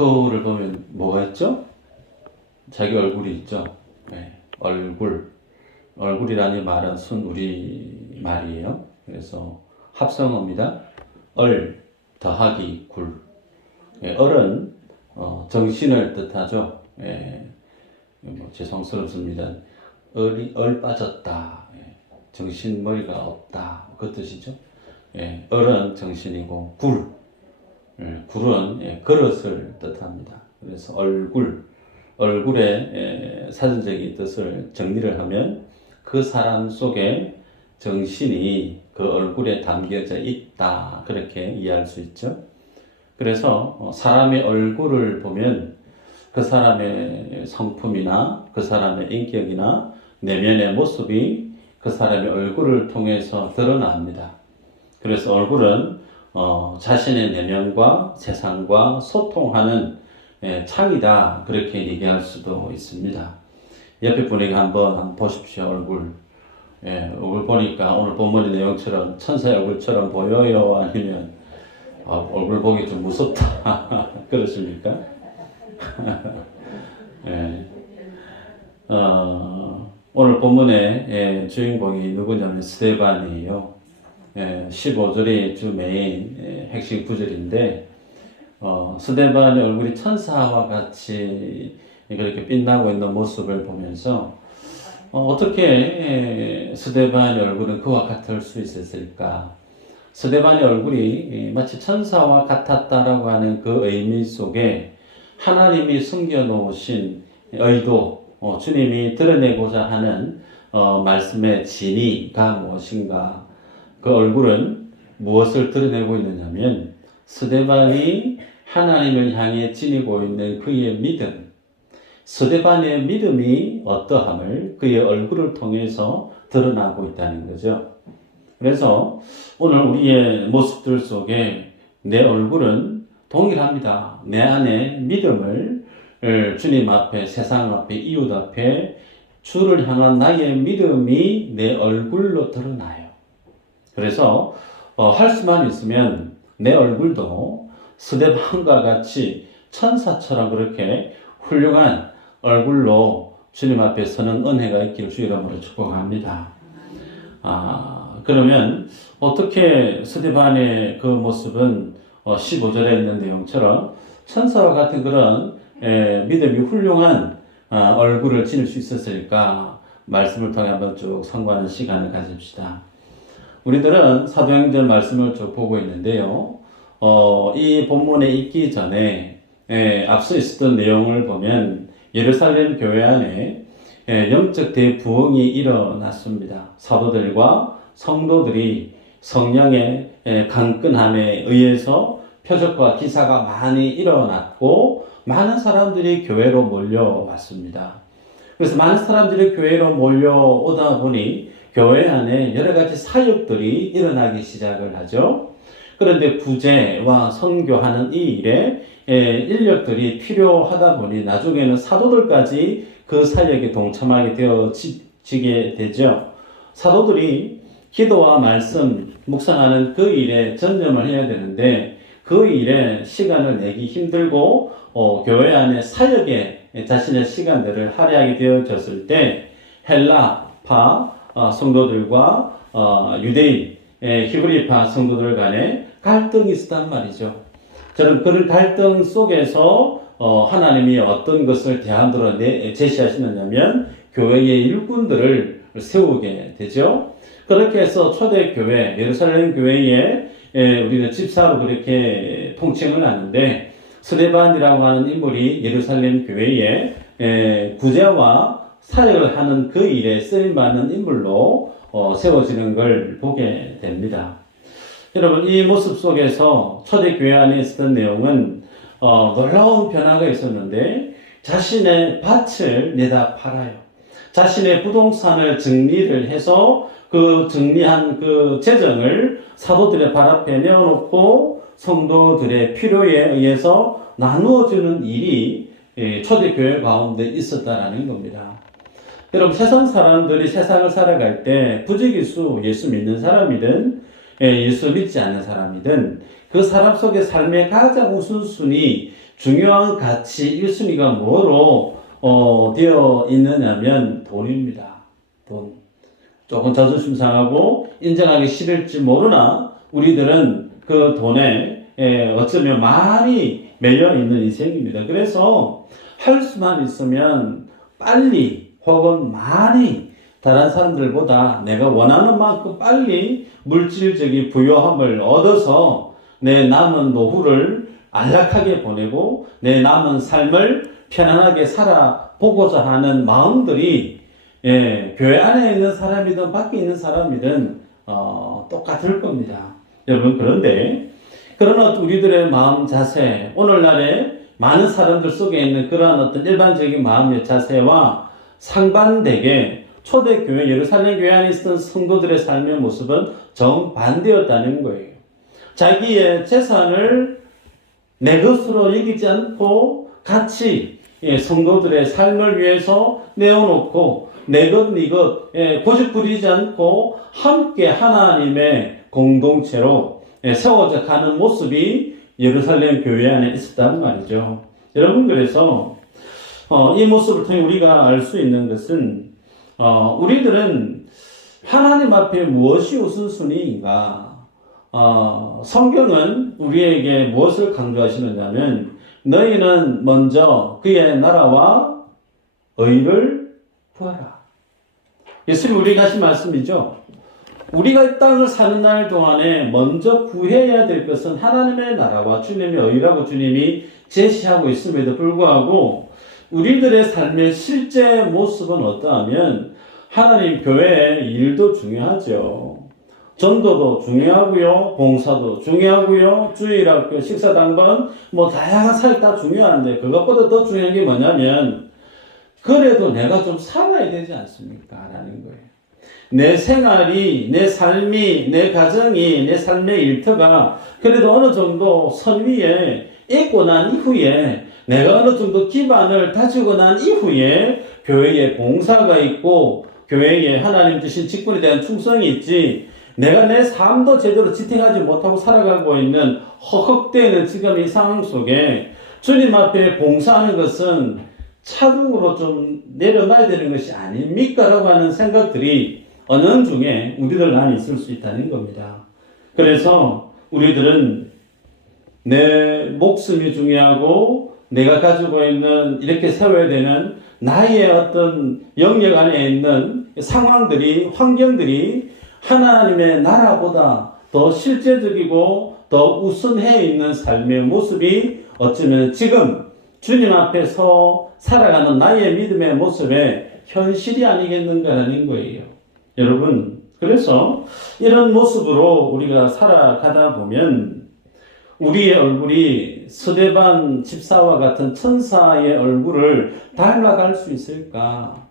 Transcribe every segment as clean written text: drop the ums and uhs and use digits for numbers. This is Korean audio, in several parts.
거울을 보면 뭐가 있죠? 자기 얼굴이 있죠. 네, 얼굴. 얼굴이라는 말은 순우리 말이에요. 그래서 합성어입니다. 얼 더하기 굴. 예, 얼은 정신을 뜻하죠. 예, 뭐 죄송스럽습니다. 얼 빠졌다. 예, 정신머리가 없다. 그 뜻이죠. 예, 얼은 정신이고 굴. 예, 굴은 예, 그릇을 뜻합니다. 그래서 얼굴의 사전적인 뜻을 정리를 하면 그 사람 속에 정신이 그 얼굴에 담겨져 있다. 그렇게 이해할 수 있죠. 그래서 사람의 얼굴을 보면 그 사람의 성품이나 그 사람의 인격이나 내면의 모습이 그 사람의 얼굴을 통해서 드러납니다. 그래서 얼굴은 자신의 내면과 세상과 소통하는 창이다. 그렇게 얘기할 수도 있습니다. 옆에 분에게 한번 보십시오. 얼굴. 얼굴 보니까 오늘 본문의 내용처럼 천사의 얼굴처럼 보여요? 아니면 얼굴 보기 좀 무섭다. 그러십니까? 예. 오늘 본문의 주인공이 누구냐면 스데반이에요. 15절이 주 메인 핵심 구절인데 스데반의 얼굴이 천사와 같이 그렇게 빛나고 있는 모습을 보면서 어떻게 스데반의 얼굴은 그와 같을 수 있었을까? 스데반의 얼굴이 마치 천사와 같았다라고 하는 그 의미 속에 하나님이 숨겨놓으신 의도, 주님이 드러내고자 하는 말씀의 진의가 무엇인가? 그 얼굴은 무엇을 드러내고 있느냐면 스데반이 하나님을 향해 지니고 있는 그의 믿음, 스데반의 믿음이 어떠함을 그의 얼굴을 통해서 드러나고 있다는 거죠. 그래서 오늘 우리의 모습들 속에 내 얼굴은 동일합니다. 내 안에 믿음을 주님 앞에, 세상 앞에, 이웃 앞에 주를 향한 나의 믿음이 내 얼굴로 드러나요. 그래서 할 수만 있으면 내 얼굴도 스데반과 같이 천사처럼 그렇게 훌륭한 얼굴로 주님 앞에 서는 은혜가 있기를 주 이름으로 축복합니다. 그러면 어떻게 스데반의 그 모습은 15절에 있는 내용처럼 천사와 같은 그런 믿음이 훌륭한 얼굴을 지닐 수 있었을까? 말씀을 통해 한번 쭉 상고하는 시간을 가집시다. 우리들은 사도행전 말씀을 쭉 보고 있는데요. 이 본문에 있기 전에 앞서 있었던 내용을 보면 예루살렘 교회 안에 영적 대부흥이 일어났습니다. 사도들과 성도들이 성령의 강건함에 의해서 표적과 기사가 많이 일어났고 많은 사람들이 교회로 몰려왔습니다. 그래서 많은 사람들이 교회로 몰려오다 보니 교회 안에 여러 가지 사역들이 일어나기 시작을 하죠. 그런데 구제와 선교하는 이 일에 인력들이 필요하다 보니 나중에는 사도들까지 그 사역에 동참하게 되어지게 되죠. 사도들이 기도와 말씀, 묵상하는 그 일에 전념을 해야 되는데 그 일에 시간을 내기 힘들고 교회 안에 사역에 자신의 시간들을 할애하게 되어졌을 때 헬라파 성도들과 유대인, 히브리파 성도들 간에 갈등이 있었단 말이죠. 저는 그런 갈등 속에서 하나님이 어떤 것을 대안으로 제시하시느냐면 교회의 일꾼들을 세우게 되죠. 그렇게 해서 초대교회, 예루살렘 교회에 우리는 집사로 그렇게 통칭을 하는데 스데반이라고 하는 인물이 예루살렘 교회에 구제와 사역을 하는 그 일에 쓰임받는 인물로 세워지는 걸 보게 됩니다. 여러분, 이 모습 속에서 초대교회 안에 있었던 내용은 놀라운 변화가 있었는데 자신의 밭을 내다 팔아요. 자신의 부동산을 정리를 해서 그 정리한 그 재정을 사도들의 발 앞에 내어놓고 성도들의 필요에 의해서 나누어주는 일이 초대교회 가운데 있었다라는 겁니다. 여러분, 세상 사람들이 세상을 살아갈 때 부지기수 예수 믿는 사람이든 예수 믿지 않는 사람이든 그 사람 속의 삶의 가장 우선순위 중요한 가치 1순위가 뭐로 되어 있느냐면 돈입니다. 돈. 조금 자존심 상하고 인정하기 싫을지 모르나 우리들은 그 돈에 어쩌면 많이 매여 있는 인생입니다. 그래서 할 수만 있으면 빨리 혹은 많이 다른 사람들보다 내가 원하는 만큼 빨리 물질적인 부유함을 얻어서 내 남은 노후를 안락하게 보내고 내 남은 삶을 편안하게 살아보고자 하는 마음들이 교회 안에 있는 사람이든 밖에 있는 사람이든 똑같을 겁니다. 여러분, 그런데 그런 우리들의 마음 자세, 오늘날의 많은 사람들 속에 있는 그러한 어떤 일반적인 마음의 자세와 상반되게 초대교회 예루살렘 교회 안에 있었던 성도들의 삶의 모습은 정반대였다는 거예요. 자기의 재산을 내 것으로 여기지 않고 같이 성도들의 삶을 위해서 내어놓고 내 것, 네 것 고집 부리지 않고 함께 하나님의 공동체로 세워져 가는 모습이 예루살렘 교회 안에 있었단 말이죠. 여러분, 그래서 이 모습을 통해 우리가 알 수 있는 것은 우리들은 하나님 앞에 무엇이 우선순위인가? 성경은 우리에게 무엇을 강조하시느냐면 너희는 먼저 그의 나라와 의를 구하라. 예수님 우리가 하신 말씀이죠. 우리가 이 땅을 사는 날 동안에 먼저 구해야 될 것은 하나님의 나라와 주님의 의라고 주님이 제시하고 있음에도 불구하고 우리들의 삶의 실제 모습은 어떠하면 하나님 교회의 일도 중요하죠. 전도도 중요하고요. 봉사도 중요하고요. 주일학교, 식사당번, 다양한 사역 다 중요한데 그것보다 더 중요한 게 뭐냐면 그래도 내가 좀 살아야 되지 않습니까? 라는 거예요. 내 생활이, 내 삶이, 내 가정이, 내 삶의 일터가 그래도 어느 정도 선 위에 있고 난 이후에 내가 어느 정도 기반을 다지고 난 이후에 교회에 봉사가 있고 교회에 하나님 주신 직분에 대한 충성이 있지 내가 내 삶도 제대로 지탱하지 못하고 살아가고 있는 허걱대는 지금 이 상황 속에 주님 앞에 봉사하는 것은 차등으로 좀 내려놔야 되는 것이 아닙니까? 라고 하는 생각들이 언영 중에 우리들 안에 있을 수 있다는 겁니다. 그래서 우리들은 내 목숨이 중요하고 내가 가지고 있는 이렇게 세워야 되는 나의 어떤 영역 안에 있는 상황들이 환경들이 하나님의 나라보다 더 실제적이고 더 우선해 있는 삶의 모습이 어쩌면 지금 주님 앞에서 살아가는 나의 믿음의 모습의 현실이 아니겠는가라는 거예요. 여러분, 그래서 이런 모습으로 우리가 살아가다 보면 우리의 얼굴이 스데반 집사와 같은 천사의 얼굴을 닮아갈 수 있을까?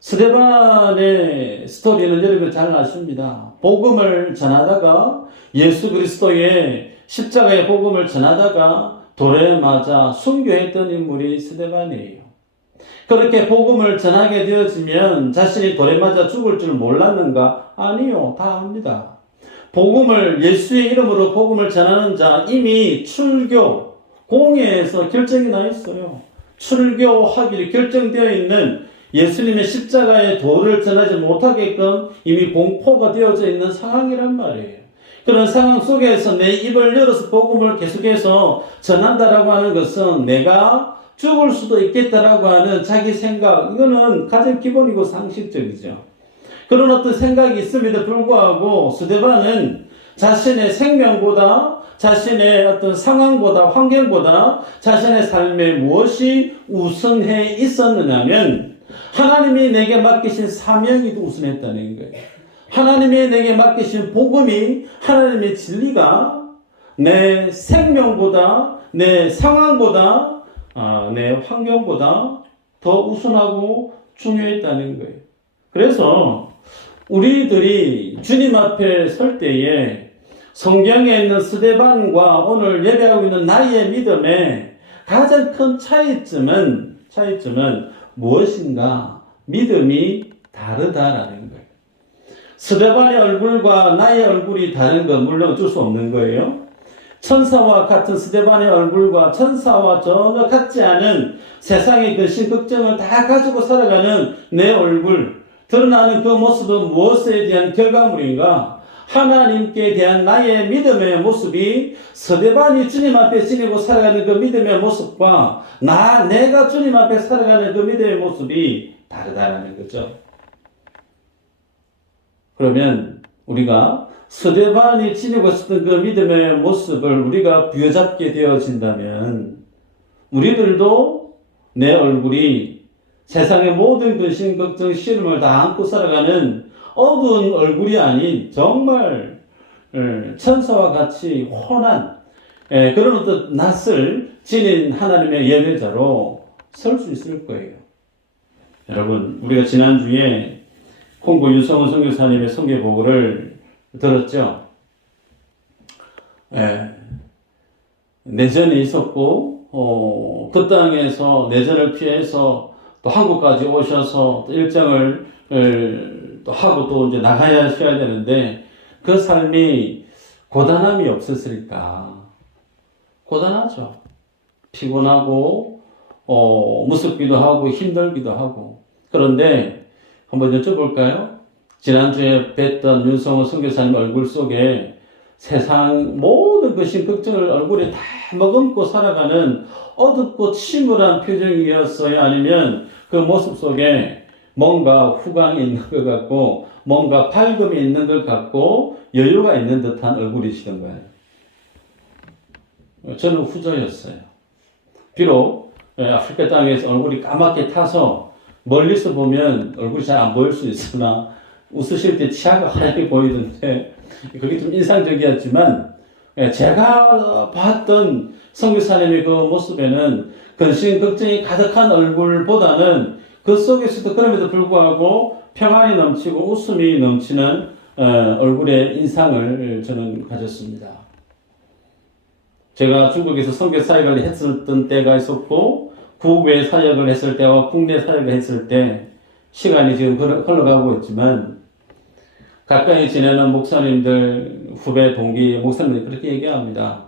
스데반의 스토리는 여러분 잘 아십니다. 복음을 전하다가 예수 그리스도의 십자가의 복음을 전하다가 돌에 맞아 순교했던 인물이 스데반이에요. 그렇게 복음을 전하게 되어지면 자신이 돌에 맞아 죽을 줄 몰랐는가? 아니요, 다 압니다. 복음을 예수의 이름으로 복음을 전하는 자 이미 출교 공회에서 결정이 나 있어요. 출교하기로 결정되어 있는 예수님의 십자가의 도를 전하지 못하게끔 이미 공포가 되어져 있는 상황이란 말이에요. 그런 상황 속에서 내 입을 열어서 복음을 계속해서 전한다라고 하는 것은 내가 죽을 수도 있겠다라고 하는 자기 생각, 이거는 가장 기본이고 상식적이죠. 그런 어떤 생각이 있음에도 불구하고 스데반은 자신의 생명보다 자신의 어떤 상황보다 환경보다 자신의 삶에 무엇이 우선해 있었느냐면 하나님이 내게 맡기신 사명이 우선했다는 거예요. 하나님이 내게 맡기신 복음이 하나님의 진리가 내 생명보다 내 상황보다 내 환경보다 더 우선하고 중요했다는 거예요. 그래서 우리들이 주님 앞에 설 때에 성경에 있는 스데반과 오늘 예배하고 있는 나의 믿음의 가장 큰 차이점은 무엇인가? 믿음이 다르다라는 거예요. 스데반의 얼굴과 나의 얼굴이 다른 건 물론 어쩔 수 없는 거예요. 천사와 같은 스데반의 얼굴과 천사와 전혀 같지 않은 세상의 근심 걱정을 다 가지고 살아가는 내 얼굴, 드러나는 그 모습은 무엇에 대한 결과물인가? 하나님께 대한 나의 믿음의 모습이 스데반이 주님 앞에 지니고 살아가는 그 믿음의 모습과 내가 주님 앞에 살아가는 그 믿음의 모습이 다르다는 거죠. 그러면 우리가 스데반이 지니고 있었던 그 믿음의 모습을 우리가 부여잡게 되어진다면 우리들도 내 얼굴이 세상의 모든 근심, 걱정, 시름을 다 안고 살아가는 어두운 얼굴이 아닌 정말 천사와 같이 환한 그런 어떤 낯을 지닌 하나님의 예배자로 설 수 있을 거예요. 여러분, 우리가 지난주에 홍보 유성훈 선교사님의 선교보고를 들었죠? 내전이 있었고 그 땅에서 내전을 피해서 또 한국까지 오셔서 또 일정을 또 하고 또 이제 나가야 되는데 그 삶이 고단함이 없었을까? 고단하죠. 피곤하고 무섭기도 하고 힘들기도 하고. 그런데 한번 여쭤볼까요? 지난주에 뵀던 윤성호 선교사님 얼굴 속에 세상 모든 것이 걱정을 얼굴에 다 머금고 살아가는 어둡고 침울한 표정이었어요? 아니면 그 모습 속에 뭔가 후광이 있는 것 같고 뭔가 밝음이 있는 것 같고 여유가 있는 듯한 얼굴이시던가요? 저는 후자였어요. 비록 아프리카 땅에서 얼굴이 까맣게 타서 멀리서 보면 얼굴이 잘 안 보일 수 있으나 웃으실 때 치아가 하얗게 보이던데 그게 좀 인상적이었지만 제가 봤던 선교사님의 그 모습에는 근심 걱정이 가득한 얼굴보다는 그 속에서도 그럼에도 불구하고 평안이 넘치고 웃음이 넘치는 얼굴의 인상을 저는 가졌습니다. 제가 중국에서 선교 사역을 했었던 때가 있었고 국외 사역을 했을 때와 국내 사역을 했을 때 시간이 지금 흘러가고 있지만 가까이 지내는 목사님들, 후배, 동기, 목사님들이 그렇게 얘기합니다.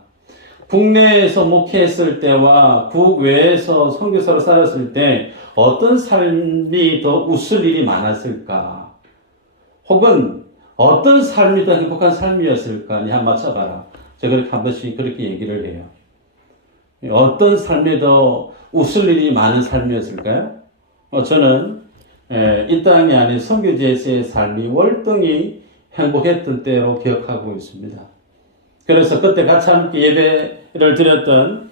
국내에서 목회했을 때와 국외에서 선교사로 살았을 때 어떤 삶이 더 웃을 일이 많았을까? 혹은 어떤 삶이 더 행복한 삶이었을까? 한번 맞춰봐라. 제가 그렇게 한 번씩 그렇게 얘기를 해요. 어떤 삶이 더 웃을 일이 많은 삶이었을까요? 저는 이 땅이 아닌 선교지에서의 삶이 월등히 행복했던 때로 기억하고 있습니다. 그래서 그때 같이 함께 예배를 드렸던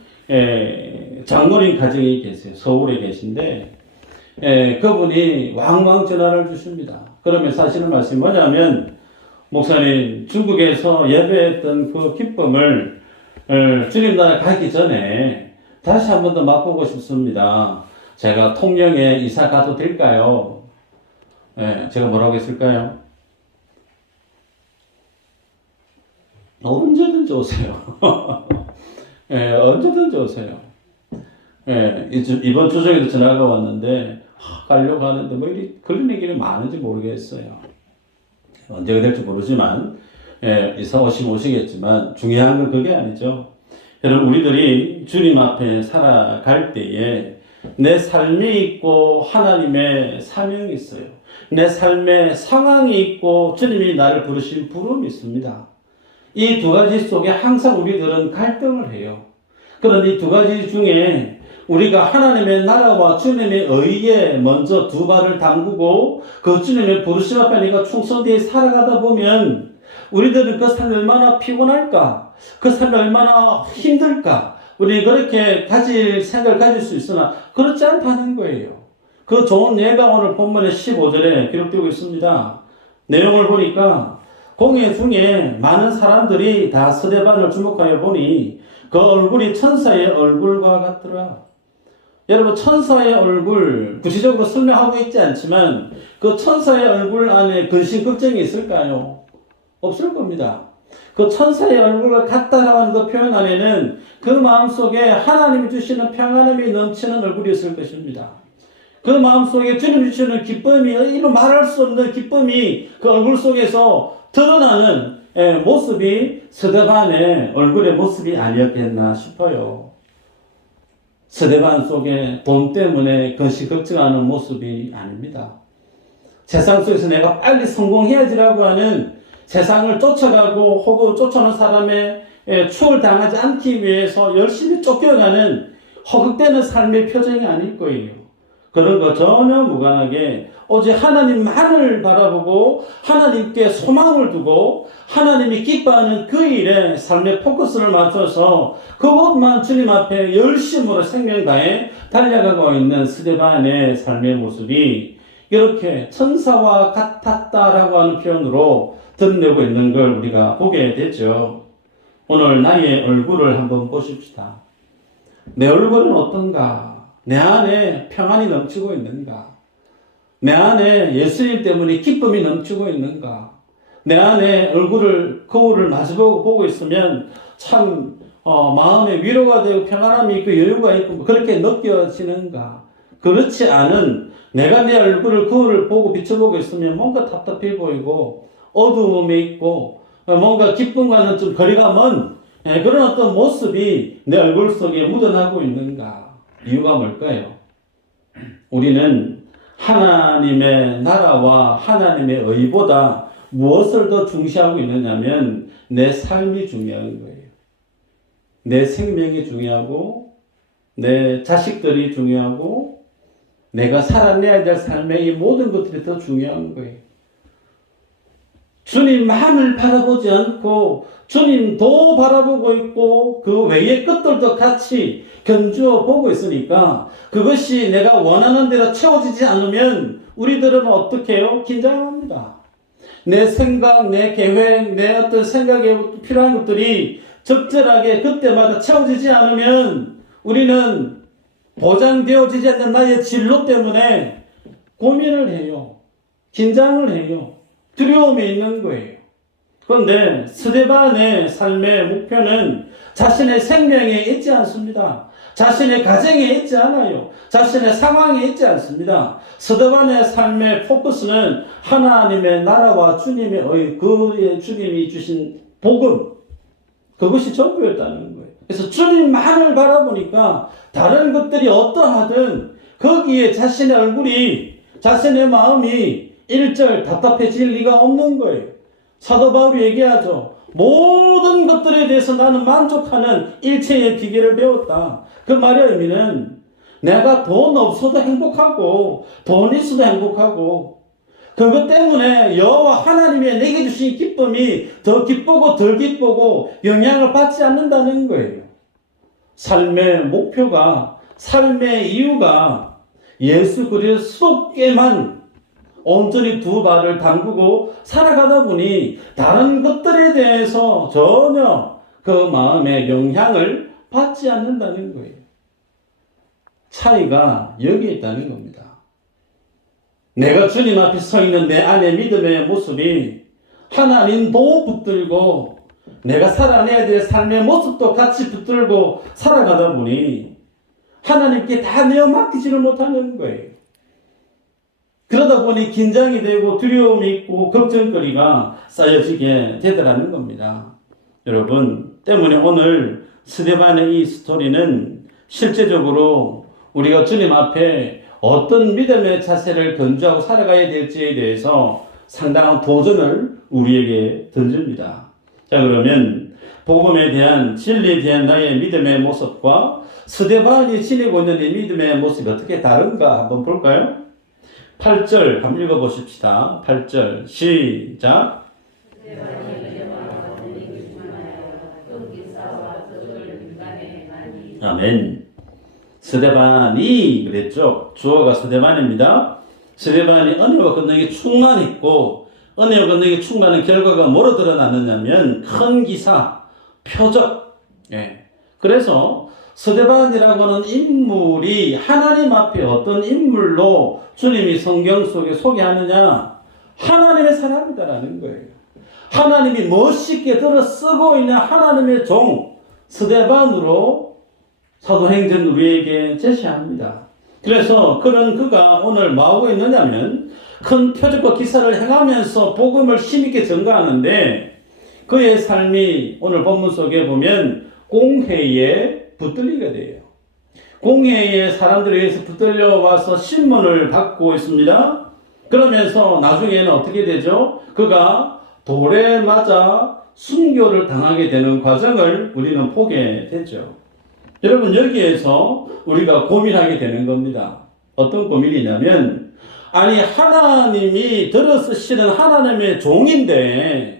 장모님 가정이 계세요. 서울에 계신데 그분이 왕왕 전화를 주십니다. 그러면 사실은 말씀이 뭐냐면 목사님 중국에서 예배했던 그 기쁨을 주님 나라 가기 전에 다시 한 번 더 맛보고 싶습니다. 제가 통영에 이사 가도 될까요? 제가 뭐라고 했을까요? 언제든지 오세요. 언제든지 오세요. 이번 주 중에도 전화가 왔는데 가려고 하는데 뭐 이리 걸리는 길이 많은지 모르겠어요. 언제가 될지 모르지만 이사 오시면 오시겠지만 중요한 건 그게 아니죠. 여러분 우리들이 주님 앞에 살아갈 때에 내 삶이 있고 하나님의 사명이 있어요. 내 삶의 상황이 있고 주님이 나를 부르신 부름이 있습니다. 이 두 가지 속에 항상 우리들은 갈등을 해요. 그런데 이 두 가지 중에 우리가 하나님의 나라와 주님의 의에 먼저 두 발을 담그고 그 주님의 부르심 앞에 내가 충성되게 살아가다 보면 우리들은 그 삶이 얼마나 피곤할까? 그 삶이 얼마나 힘들까? 우리 그렇게 생각을 가질 수 있으나 그렇지 않다는 거예요. 그 좋은 예가 오늘 본문의 15절에 기록되고 있습니다. 내용을 보니까 공회 중에 많은 사람들이 다 스데반을 주목하여 보니 그 얼굴이 천사의 얼굴과 같더라. 여러분 천사의 얼굴 구체적으로 설명하고 있지 않지만 그 천사의 얼굴 안에 근심 걱정이 있을까요? 없을 겁니다. 그 천사의 얼굴과 같다라고 하는 그 표현 안에는 그 마음속에 하나님이 주시는 평안함이 넘치는 얼굴이었을 것입니다. 그 마음속에 주님 주시는 기쁨이 이로 말할 수 없는 기쁨이 그 얼굴 속에서 드러나는 모습이 스데반의 얼굴의 모습이 아니었겠나 싶어요. 스데반 속에 돈 때문에 거시걱정하는 모습이 아닙니다. 세상 속에서 내가 빨리 성공해야지라고 하는 세상을 쫓아가고 혹은 쫓아오는 사람의 추월 당하지 않기 위해서 열심히 쫓겨가는 허극대는 삶의 표정이 아닐 거예요. 그런 거 전혀 무관하게 오직 하나님만을 바라보고 하나님께 소망을 두고 하나님이 기뻐하는 그 일에 삶의 포커스를 맞춰서 그것만 주님 앞에 열심으로 생명 다해 달려가고 있는 스데반의 삶의 모습이 이렇게 천사와 같았다라고 하는 표현으로 드러내고 있는 걸 우리가 보게 되죠. 오늘 나의 얼굴을 한번 보십시다. 내 얼굴은 어떤가? 내 안에 평안이 넘치고 있는가? 내 안에 예수님 때문에 기쁨이 넘치고 있는가? 내 안에 거울을 마주보고 보고 있으면 참 마음에 위로가 되고 평안함이 있고 여유가 있고 그렇게 느껴지는가? 그렇지 않은 내가 내 얼굴을 거울을 보고 비춰보고 있으면 뭔가 답답해 보이고 어두움에 있고 뭔가 기쁨과는 좀 거리가 먼 그런 어떤 모습이 내 얼굴 속에 묻어나고 있는가? 이유가 뭘까요? 우리는 하나님의 나라와 하나님의 의보다 무엇을 더 중시하고 있느냐면 내 삶이 중요한 거예요. 내 생명이 중요하고 내 자식들이 중요하고 내가 살아내야 될 삶의 이 모든 것들이 더 중요한 거예요. 주님만을 바라보지 않고 주님도 바라보고 있고 그 외의 것들도 같이 견주어 보고 있으니까 그것이 내가 원하는 대로 채워지지 않으면 우리들은 어떻게 해요? 긴장합니다. 내 생각, 내 계획, 내 어떤 생각에 필요한 것들이 적절하게 그때마다 채워지지 않으면 우리는 보장되어지지 않는 나의 진로 때문에 고민을 해요. 긴장을 해요. 두려움이 있는 거예요. 그런데 스데반의 삶의 목표는 자신의 생명에 있지 않습니다. 자신의 가정에 있지 않아요. 자신의 상황에 있지 않습니다. 스데반의 삶의 포커스는 하나님의 나라와 주님의 주님이 주신 복음, 그것이 전부였다는 거예요. 그래서 주님만을 바라보니까 다른 것들이 어떠하든 거기에 자신의 얼굴이, 자신의 마음이 일절 답답해질 리가 없는 거예요. 사도 바울이 얘기하죠. 모든 것들에 대해서 나는 만족하는 일체의 비결을 배웠다. 그 말의 의미는 내가 돈 없어도 행복하고 돈 있어도 행복하고 그것 때문에 여호와 하나님의 내게 주신 기쁨이 더 기쁘고 덜 기쁘고 영향을 받지 않는다는 거예요. 삶의 목표가, 삶의 이유가 예수 그리스도께만 온전히 두 발을 담그고 살아가다 보니 다른 것들에 대해서 전혀 그 마음의 영향을 받지 않는다는 거예요. 차이가 여기에 있다는 겁니다. 내가 주님 앞에 서 있는 내 안의 믿음의 모습이 하나님도 붙들고 내가 살아내야 될 삶의 모습도 같이 붙들고 살아가다 보니 하나님께 다 내어 맡기지를 못하는 거예요. 그러다 보니 긴장이 되고 두려움이 있고 걱정거리가 쌓여지게 되더라는 겁니다. 여러분, 때문에 오늘 스데반의 이 스토리는 실제적으로 우리가 주님 앞에 어떤 믿음의 자세를 견주하고 살아가야 될지에 대해서 상당한 도전을 우리에게 던집니다. 자, 그러면 복음에 대한, 진리에 대한 나의 믿음의 모습과 스데반이 지니고 있는 이 믿음의 모습이 어떻게 다른가 한번 볼까요? 8절 한번 읽어보십시다. 8절 시작. 아멘. 스데반이 그랬죠. 주어가 스데반입니다. 스데반이 은혜와 권능에 충만했고 은혜와 권능에 충만한 결과가 뭐로 드러나느냐면 큰 기사, 표적. 그래서 스데반이라고 하는 인물이 하나님 앞에 어떤 인물로 주님이 성경 속에 소개하느냐? 하나님의 사람이다라는 거예요. 하나님이 멋있게 들어 쓰고 있는 하나님의 종 스데반으로 사도행전 우리에게 제시합니다. 그래서 그가 오늘 뭐하고 있느냐면 큰 표적과 기사를 행하면서 복음을 힘있게 전가하는데 그의 삶이 오늘 본문 속에 보면 공회에 붙들리게 돼요. 공회에 사람들에 의해서 붙들려 와서 신문을 받고 있습니다. 그러면서 나중에는 어떻게 되죠? 그가 돌에 맞아 순교를 당하게 되는 과정을 우리는 보게 되죠. 여러분, 여기에서 우리가 고민하게 되는 겁니다. 어떤 고민이냐면, 아니, 하나님이 들어 쓰시는 하나님의 종인데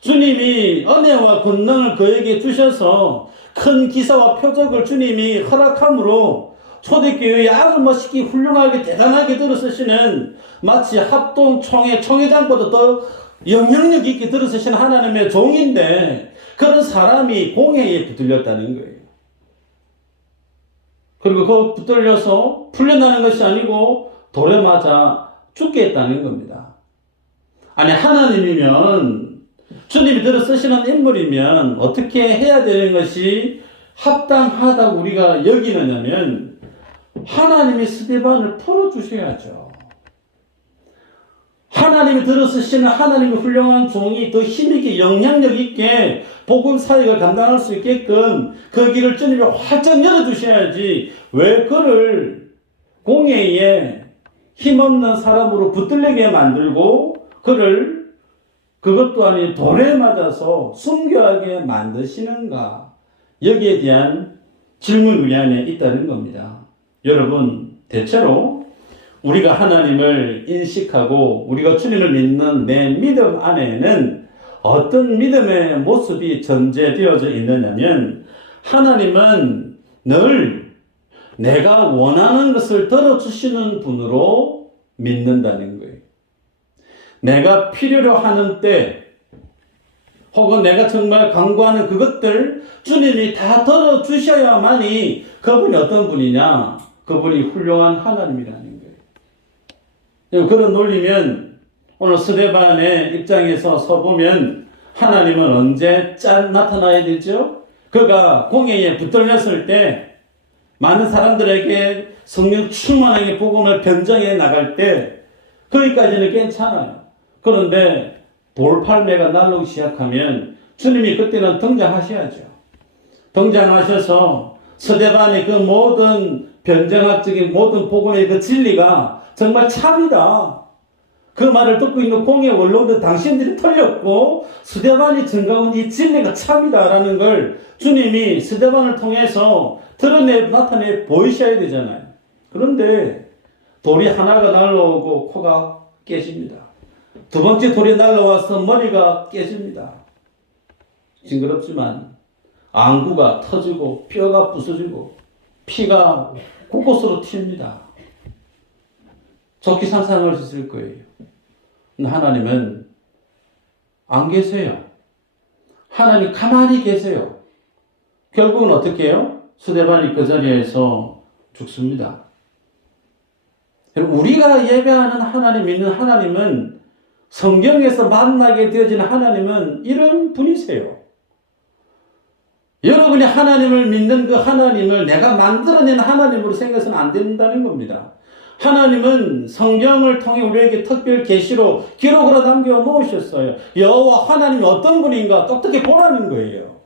주님이 은혜와 권능을 그에게 주셔서 큰 기사와 표적을 주님이 허락함으로 초대교회에 아주 멋있게 훌륭하게 대단하게 들어 쓰시는, 마치 합동총회 총회장보다 더 영향력 있게 들어 쓰시는 하나님의 종인데 그런 사람이 공회에 붙들렸다는 거예요. 그리고 그 붙들려서 풀려나는 것이 아니고 돌에 맞아 죽게 했다는 겁니다. 아니, 하나님이면, 주님이 들어 쓰시는 인물이면 어떻게 해야 되는 것이 합당하다고 우리가 여기느냐면, 하나님이 스데반을 풀어주셔야죠. 하나님이 들어 쓰시는 하나님의 훌륭한 종이 더 힘있게 영향력 있게 복음 사역을 감당할 수 있게끔 그 길을 주님이 활짝 열어주셔야지, 왜 그를 공회에 힘없는 사람으로 붙들리게 만들고 그를 그것도 아닌 돌에 맞아서 순교하게 만드시는가? 여기에 대한 질문 우리 안에 있다는 겁니다. 여러분, 대체로 우리가 하나님을 인식하고 우리가 주님을 믿는 내 믿음 안에는 어떤 믿음의 모습이 전제되어져 있느냐면, 하나님은 늘 내가 원하는 것을 들어주시는 분으로 믿는다는 거예요. 내가 필요로 하는 때 혹은 내가 정말 간구하는 그것들 주님이 다 들어주셔야만이 그분이 어떤 분이냐? 그분이 훌륭한 하나님이라는 거예요. 그런 논리면 오늘 스데반의 입장에서 서보면 하나님은 언제 나타나야 되죠? 그가 공회에 붙들렸을 때 많은 사람들에게 성령 충만하게 복음을 변정해 나갈 때 거기까지는 괜찮아요. 그런데 돌팔매가 날르기 시작하면 주님이 그때는 등장하셔야죠. 등장하셔서 스데반의 그 모든 변정학적인 모든 복음의 그 진리가 정말 참이다, 그 말을 듣고 있는 공회 원로들 당신들이 틀렸고 스데반이 증거한 이 진리가 참이다라는 걸 주님이 스데반을 통해서 나타내 보이셔야 되잖아요. 그런데 돌이 하나가 날라오고 코가 깨집니다. 두 번째 돌이 날라와서 머리가 깨집니다. 징그럽지만 안구가 터지고 뼈가 부서지고 피가 곳곳으로 튑니다. 좋게 상상할 수 있을 거예요. 하나님은 안 계세요. 하나님 가만히 계세요. 결국은 어떻게 해요? 스데반이 그 자리에서 죽습니다. 우리가 예배하는 하나님, 믿는 하나님은, 성경에서 만나게 되어지는 하나님은 이런 분이세요. 여러분이 하나님을 믿는 그 하나님을 내가 만들어낸 하나님으로 생각해서는 안 된다는 겁니다. 하나님은 성경을 통해 우리에게 특별 계시로 기록으로 남겨 놓으셨어요. 여호와 하나님이 어떤 분인가 똑똑히 보라는 거예요.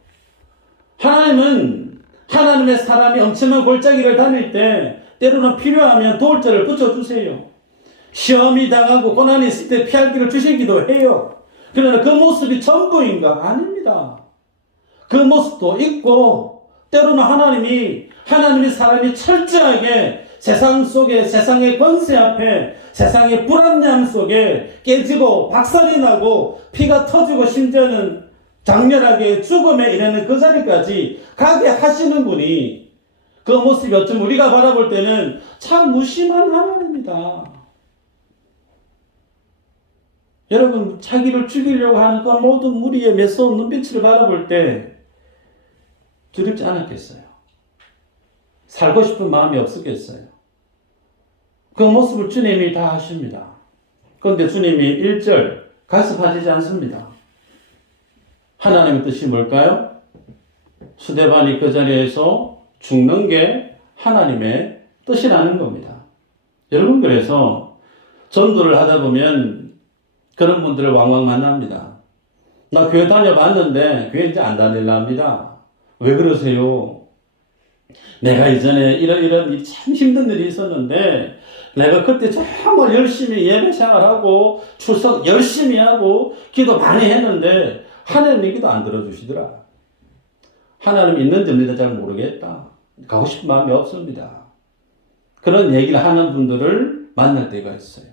하나님은 하나님의 사람이 엄청난 골짜기를 다닐 때 때로는 필요하면 돌자를 붙여주세요. 시험이 당하고 고난이 있을 때 피할 길을 주시기도 해요. 그러나 그 모습이 전부인가? 아닙니다. 그 모습도 있고, 때로는 하나님의 사람이 철저하게 세상 속에, 세상의 권세 앞에, 세상의 불합리함 속에 깨지고 박살이 나고 피가 터지고 심지어는 장렬하게 죽음에 이르는 그 자리까지 가게 하시는 분이, 그 모습이 어쩌면 우리가 바라볼 때는 참 무심한 하나님이다. 여러분, 자기를 죽이려고 하는 그 모든 무리의 매서운 눈빛을 바라볼 때 두렵지 않았겠어요? 살고 싶은 마음이 없었겠어요? 그 모습을 주님이 다 하십니다. 그런데 주님이 1절 가습하시지 않습니다. 하나님의 뜻이 뭘까요? 스데반이 그 자리에서 죽는 게 하나님의 뜻이라는 겁니다. 여러분, 그래서 전도를 하다 보면 그런 분들을 왕왕 만납니다. 나 교회 다녀봤는데 교회 이제 안 다닐라 합니다. 왜 그러세요? 내가 이전에 이런 참 힘든 일이 있었는데 내가 그때 정말 열심히 예배 생활하고 출석 열심히 하고 기도 많이 했는데 하나님 기도 안 들어주시더라. 하나님 있는지 없는지 잘 모르겠다. 가고 싶은 마음이 없습니다. 그런 얘기를 하는 분들을 만날 때가 있어요.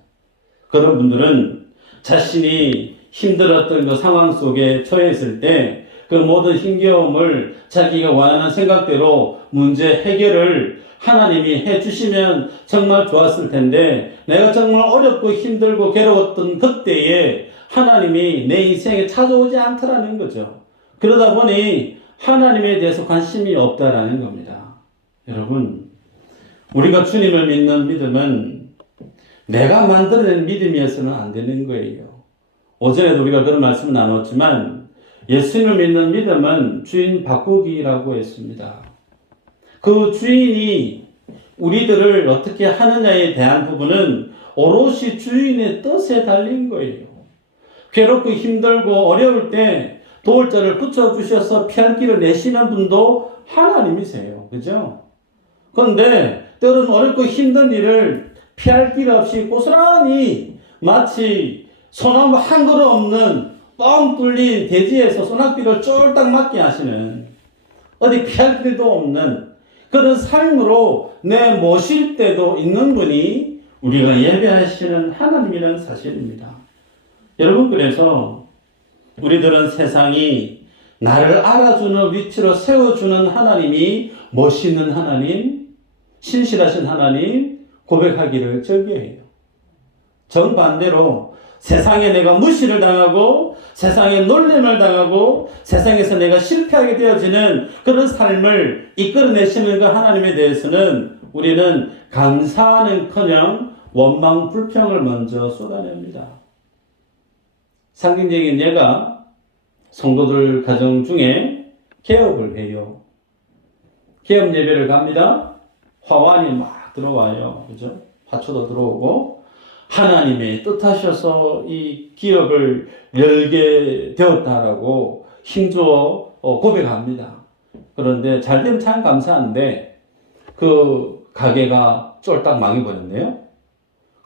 그런 분들은 자신이 힘들었던 그 상황 속에 처했을 때 그 모든 힘겨움을 자기가 원하는 생각대로 문제 해결을 하나님이 해주시면 정말 좋았을 텐데 내가 정말 어렵고 힘들고 괴로웠던 그때에 하나님이 내 인생에 찾아오지 않더라는 거죠. 그러다 보니 하나님에 대해서 관심이 없다라는 겁니다. 여러분, 우리가 주님을 믿는 믿음은 내가 만들어낸 믿음이어서는 안 되는 거예요. 어제도 우리가 그런 말씀을 나눴지만 예수님을 믿는 믿음은 주인 바꾸기라고 했습니다. 그 주인이 우리들을 어떻게 하느냐에 대한 부분은 오롯이 주인의 뜻에 달린 거예요. 괴롭고 힘들고 어려울 때 도울 자를 붙여주셔서 피할 길을 내시는 분도 하나님이세요. 그죠? 그런데 때로는 어렵고 힘든 일을 피할 길 없이 고스란히 마치 소나무 한 그루 없는 뻥 뚫린 대지에서 소낙비를 쫄딱 맞게 하시는 어디 피할 길도 없는 그런 삶으로 내모실 때도 있는 분이 우리가 예배하시는 하나님이라는 사실입니다. 여러분, 그래서 우리들은 세상이 나를 알아주는 위치로 세워주는 하나님이 멋있는 하나님, 신실하신 하나님 고백하기를 즐겨해요. 정반대로 세상에 내가 무시를 당하고 세상에 놀림을 당하고 세상에서 내가 실패하게 되어지는 그런 삶을 이끌어내시는 그 하나님에 대해서는 우리는 감사하는커녕 원망 불평을 먼저 쏟아냅니다. 상징적인 예가 성도들 가정 중에 개업을 해요. 개업 예배를 갑니다. 화환이 막 들어와요. 그죠? 화초도 들어오고 하나님의 뜻하셔서 이 기업을 열게 되었다라고 힘주어 고백합니다. 그런데 잘 되면 참 감사한데 그 가게가 쫄딱 망해버렸네요.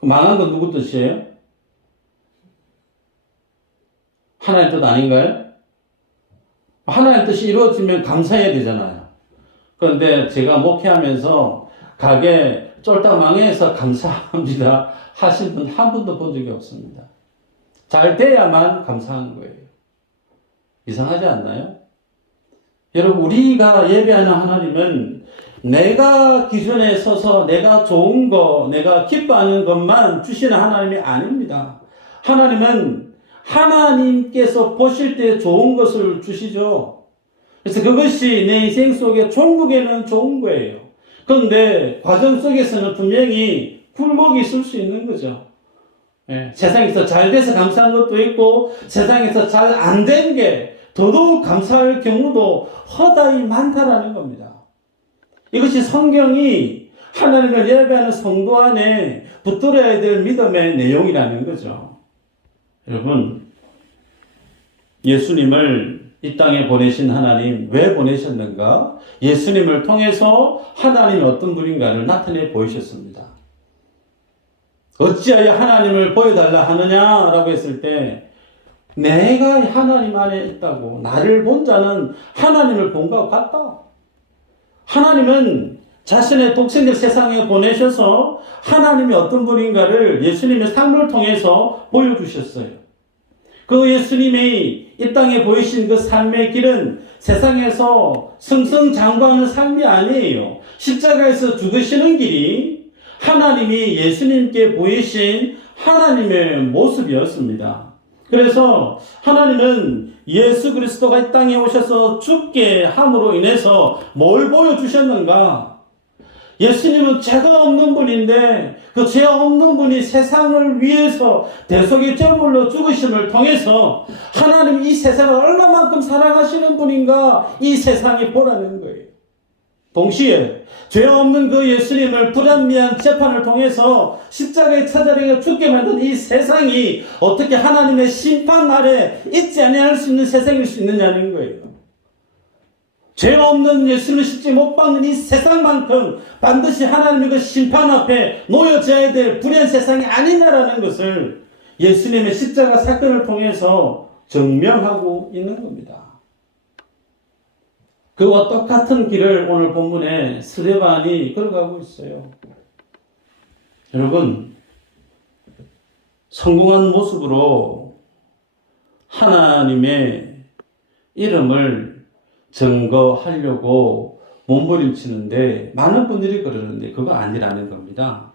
망한 건 누구 뜻이에요? 하나님 뜻 아닌가요? 하나님 뜻이 이루어지면 감사해야 되잖아요. 그런데 제가 목회하면서 가게 쫄딱 망해서 감사합니다 하신 분 한 분도 본 적이 없습니다. 잘 돼야만 감사한 거예요. 이상하지 않나요? 여러분, 우리가 예배하는 하나님은 내가 기준에 서서 내가 좋은 거, 내가 기뻐하는 것만 주시는 하나님이 아닙니다. 하나님은 하나님께서 보실 때 좋은 것을 주시죠. 그래서 그것이 내 인생 속에 종국에는 좋은 거예요. 그런데 과정 속에서는 분명히 굴곡이 있을 수 있는 거죠. 예, 세상에서 잘 돼서 감사한 것도 있고 세상에서 잘 안 된 게 더더욱 감사할 경우도 허다히 많다라는 겁니다. 이것이 성경이 하나님을 예배하는 성도 안에 붙들어야 될 믿음의 내용이라는 거죠. 여러분, 예수님을 이 땅에 보내신 하나님 왜 보내셨는가? 예수님을 통해서 하나님이 어떤 분인가를 나타내 보이셨습니다. 어찌하여 하나님을 보여달라 하느냐라고 했을 때 내가 하나님 안에 있다고 나를 본 자는 하나님을 본 것 같다. 하나님은 자신의 독생자 세상에 보내셔서 하나님이 어떤 분인가를 예수님의 삶을 통해서 보여주셨어요. 그 예수님이 이 땅에 보이신 그 삶의 길은 세상에서 승승장구하는 삶이 아니에요. 십자가에서 죽으시는 길이 하나님이 예수님께 보이신 하나님의 모습이었습니다. 그래서 하나님은 예수 그리스도가 이 땅에 오셔서 죽게 함으로 인해서 뭘 보여주셨는가? 예수님은 죄가 없는 분인데 그 죄 없는 분이 세상을 위해서 대속의 제물로 죽으심을 통해서 하나님 이 세상을 얼마만큼 사랑하시는 분인가 이 세상이 보라는 거예요. 동시에 죄 없는 그 예수님을 불합리한 재판을 통해서 십자가에 찾아내가 죽게 만든 이 세상이 어떻게 하나님의 심판 아래 있지 아니할 수 있는 세상일 수 있느냐는 거예요. 죄 없는 예수를 십자가에 못 박는 이 세상만큼 반드시 하나님의 그 심판 앞에 놓여져야 될 불의한 세상이 아니냐라는 것을 예수님의 십자가 사건을 통해서 증명하고 있는 겁니다. 그와 똑같은 길을 오늘 본문에 스데반이 걸어가고 있어요. 여러분, 성공한 모습으로 하나님의 이름을 증거하려고 몸부림치는데 많은 분들이 그러는데 그거 아니라는 겁니다.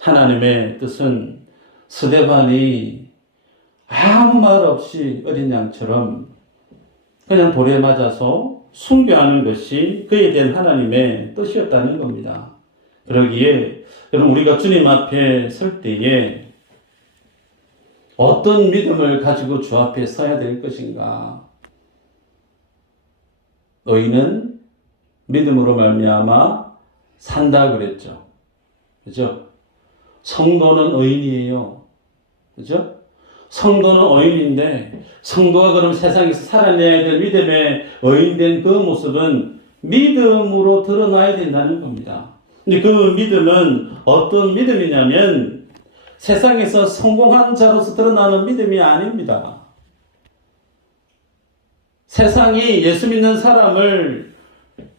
하나님의 뜻은 스데반이 아무 말 없이 어린 양처럼 그냥 돌에 맞아서 숭배하는 것이 그에 대한 하나님의 뜻이었다는 겁니다. 그러기에 여러분 우리가 주님 앞에 설 때에 어떤 믿음을 가지고 주 앞에 서야 될 것인가? 의인은 믿음으로 말미암아 산다 그랬죠. 그죠? 성도는 의인이에요. 그죠? 성도는 의인인데 성도가 그럼 세상에서 살아내야 될 믿음의 의인된 그 모습은 믿음으로 드러나야 된다는 겁니다. 근데 그 믿음은 어떤 믿음이냐면 세상에서 성공한 자로서 드러나는 믿음이 아닙니다. 세상이 예수 믿는 사람을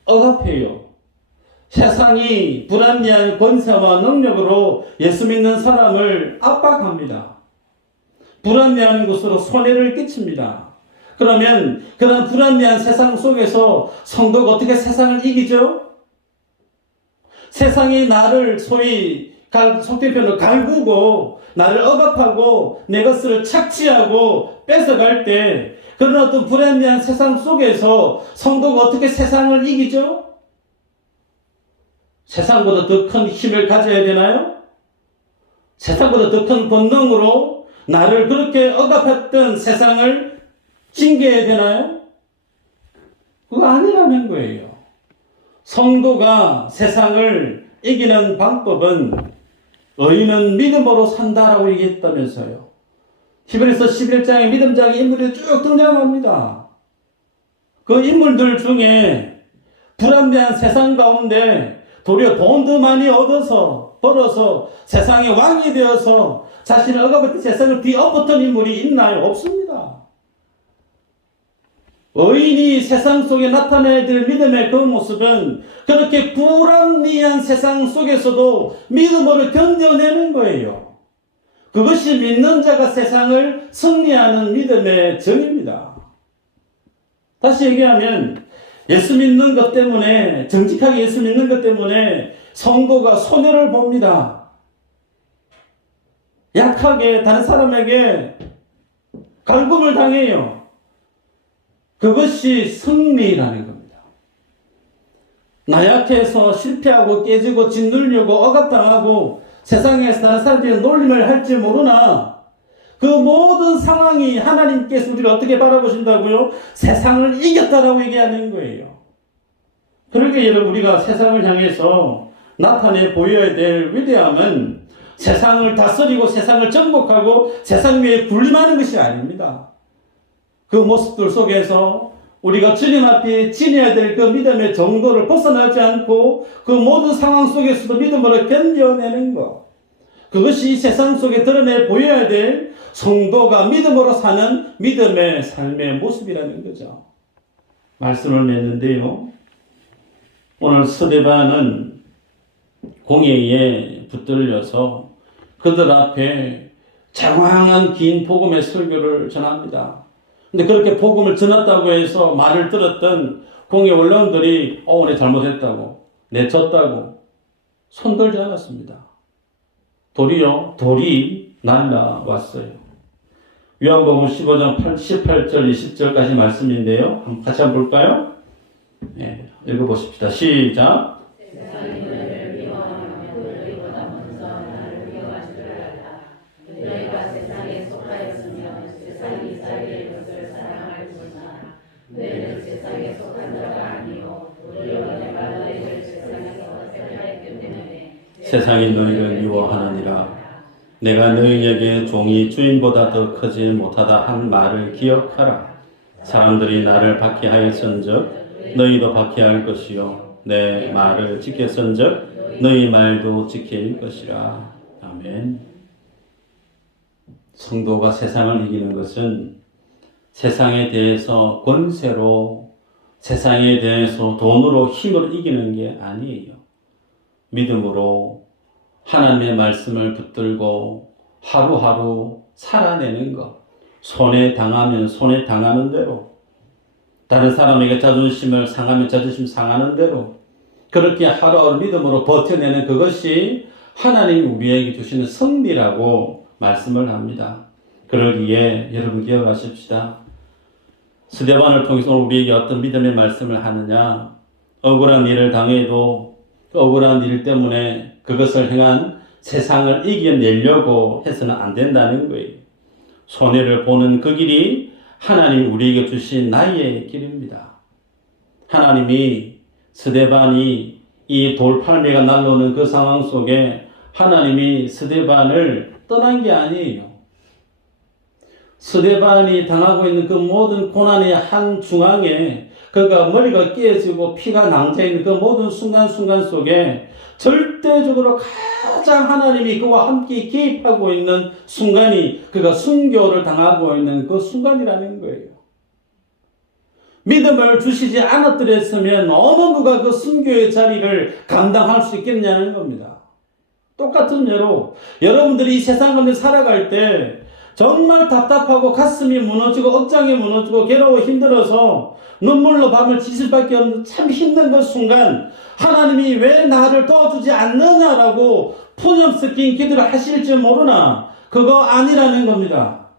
억압해요. 세상이 불합리한 권세와 능력으로 예수 믿는 사람을 압박합니다. 불합리한 것으로 손해를 끼칩니다. 그러면 그런 불합리한 세상 속에서 성도가 어떻게 세상을 이기죠? 세상이 나를 소위 속된 표현으로 갈구고 나를 억압하고 내 것을 착취하고 뺏어갈 때 그런 어떤 불합리한 세상 속에서 성도가 어떻게 세상을 이기죠? 세상보다 더 큰 힘을 가져야 되나요? 세상보다 더 큰 본능으로 나를 그렇게 억압했던 세상을 징계해야 되나요? 그거 아니라는 거예요. 성도가 세상을 이기는 방법은 의인은 믿음으로 산다라고 얘기했다면서요. 히브리서 11장에 믿음장의 인물이 쭉 등장합니다. 그 인물들 중에 불합리한 세상 가운데 도리어 돈도 많이 얻어서 벌어서 세상의 왕이 되어서 자신을 억압했던 세상을 뒤엎었던 인물이 있나요? 없습니다. 의인이 세상 속에 나타내야 될 믿음의 그 모습은 그렇게 불합리한 세상 속에서도 믿음으로 견뎌내는 거예요. 그것이 믿는 자가 세상을 승리하는 믿음의 정입니다. 다시 얘기하면 예수 믿는 것 때문에, 정직하게 예수 믿는 것 때문에 성도가 손해를 봅니다. 약하게 다른 사람에게 갈굼을 당해요. 그것이 승리라는 겁니다. 나약해서 실패하고 깨지고 짓누르려고 억압당하고 세상에서 다른 사람들이 놀림을 할지 모르나 그 모든 상황이 하나님께서 우리를 어떻게 바라보신다고요? 세상을 이겼다라고 얘기하는 거예요. 그러게 여러분 우리가 세상을 향해서 나타내 보여야 될 위대함은 세상을 다스리고 세상을 정복하고 세상 위에 군림하는 것이 아닙니다. 그 모습들 속에서 우리가 주님 앞에 지녀야 될 그 믿음의 정도를 벗어나지 않고 그 모든 상황 속에서도 믿음으로 견뎌내는 것. 그것이 이 세상 속에 드러내 보여야 될 성도가 믿음으로 사는 믿음의 삶의 모습이라는 거죠. 말씀을 냈는데요. 오늘 스데반은 공회에 붙들려서 그들 앞에 장황한 긴 복음의 설교를 전합니다. 근데 그렇게 복음을 전했다고 해서 말을 들었던 공회 원로원들이 내 잘못했다고, 내 졌다고 손들지 않았습니다. 도리어 돌이 날라왔어요. 요한복음 15장 18절 20절까지 말씀인데요. 같이 한번 볼까요? 네, 읽어보십시다. 시작. 너희는 세상에 속한 자가 아니요 도리어 내가 세상이 너희를 미워하느니라. 내가 너희에게 종이 주인보다 더 크지 못하다 한 말을 기억하라. 사람들이 나를 박해하였은즉 너희도 박해할 것이요 내 말을 지켰은즉 너희 말도 지킬 것이라. 아멘. 성도가 세상을 이기는 것은 세상에 대해서 권세로, 세상에 대해서 돈으로, 힘으로 이기는 게 아니에요. 믿음으로 하나님의 말씀을 붙들고 하루하루 살아내는 것. 손해 당하면 손해 당하는 대로, 다른 사람에게 자존심을 상하면 자존심 상하는 대로 그렇게 하루하루 믿음으로 버텨내는 그것이 하나님이 우리에게 주시는 승리라고 말씀을 합니다. 그러기에 여러분 기억하십시다. 스데반을 통해서 우리에게 어떤 믿음의 말씀을 하느냐? 억울한 일을 당해도 억울한 일 때문에 그것을 행한 세상을 이겨내려고 해서는 안 된다는 거예요. 손해를 보는 그 길이 하나님이 우리에게 주신 나의 길입니다. 하나님이 스데반이 이 돌팔매가 날아오는 그 상황 속에 하나님이 스데반을 떠난 게 아니에요. 스데반이 당하고 있는 그 모든 고난의 한 중앙에 그가 머리가 깨지고 피가 낭자있는 그 모든 순간순간 속에 절대적으로 가장 하나님이 그와 함께 개입하고 있는 순간이 그가 순교를 당하고 있는 그 순간이라는 거예요. 믿음을 주시지 않았더랬으면 어느 누가 그 순교의 자리를 감당할 수 있겠냐는 겁니다. 똑같은 예로 여러분들이 이 세상 가운데 살아갈 때 정말 답답하고 가슴이 무너지고 억장이 무너지고 괴로워 힘들어서 눈물로 밤을 지칠 수밖에 없는 참 힘든 그 순간 하나님이 왜 나를 도와주지 않느냐라고 푸념 섞인 기도를 하실지 모르나 그거 아니라는 겁니다.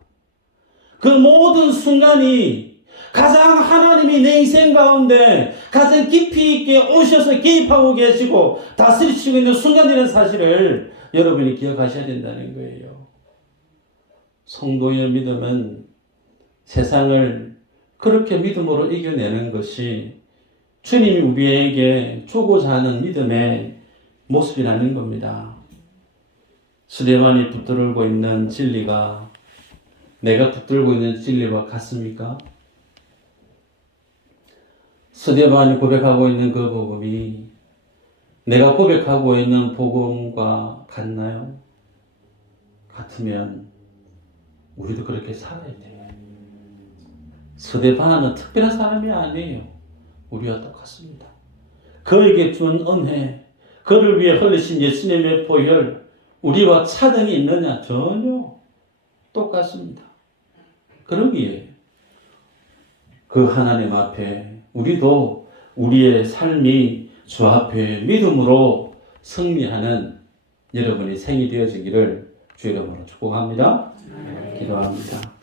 그 모든 순간이 가장 하나님이 내 인생 가운데 가장 깊이 있게 오셔서 개입하고 계시고 다스리시고 있는 순간이라는 사실을 여러분이 기억하셔야 된다는 거예요. 성도의 믿음은 세상을 그렇게 믿음으로 이겨내는 것이 주님이 우리에게 주고자 하는 믿음의 모습이라는 겁니다. 스데반이 붙들고 있는 진리가 내가 붙들고 있는 진리와 같습니까? 스데반이 고백하고 있는 그 복음이 내가 고백하고 있는 복음과 같나요? 같으면 우리도 그렇게 살아야 돼요. 스데반은 특별한 사람이 아니에요. 우리와 똑같습니다. 그에게 준 은혜, 그를 위해 흘리신 예수님의 보혈, 우리와 차등이 있느냐? 전혀 똑같습니다. 그러기에 그 하나님 앞에 우리도 우리의 삶이 주 앞에 믿음으로 승리하는 여러분의 생이 되어지기를 주 이름으로 축복합니다. 기도합니다.